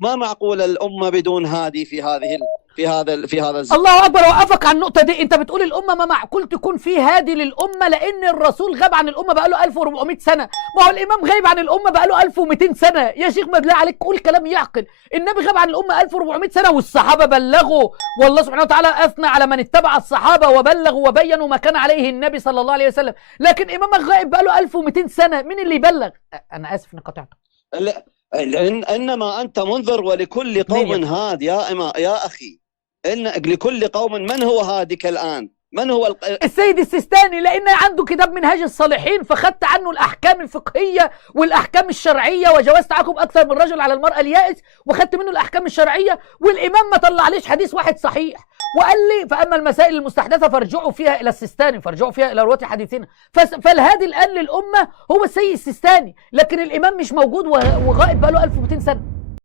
ما معقول الامه بدون هادي في هذا الزمان. الله اكبر. اوقفك على النقطه دي. انت بتقول الامه ما معقول تكون في هادي للامه لان الرسول غاب عن الامه بقاله 1400 سنه. ما هو الامام غايب عن الامه بقاله 1200 سنه يا شيخ. ما بالله عليك قول كلام يعقل. النبي غاب عن الامه 1400 سنه والصحابه بلغوا، والله سبحانه وتعالى اثنى على من اتبع الصحابه وبلغوا وبينوا ما كان عليه النبي صلى الله عليه وسلم. لكن امامك غائب بقاله 1200 سنه. مين اللي يبلغ؟ انا اسف اني قطعتك. انما انت منذر ولكل قوم هاد يا اخي. لكل قوم من هو هادك الان؟ من هو السيد السيستاني، لان عنده كتاب منهاج الصالحين فخدت عنه الاحكام الفقهيه والاحكام الشرعيه وجواز تعاقب اكثر من رجل على المراه اليائس، وخدت منه الاحكام الشرعيه. والامام ما طلعليش حديث واحد صحيح وقال لي فاما المسائل المستحدثه فارجعوا فيها الى السيستاني، فارجعوا فيها الى رواة حديثنا. فالهادي الان للامه هو السيد السيستاني، لكن الامام مش موجود وغائب بقاله 1200 سنه.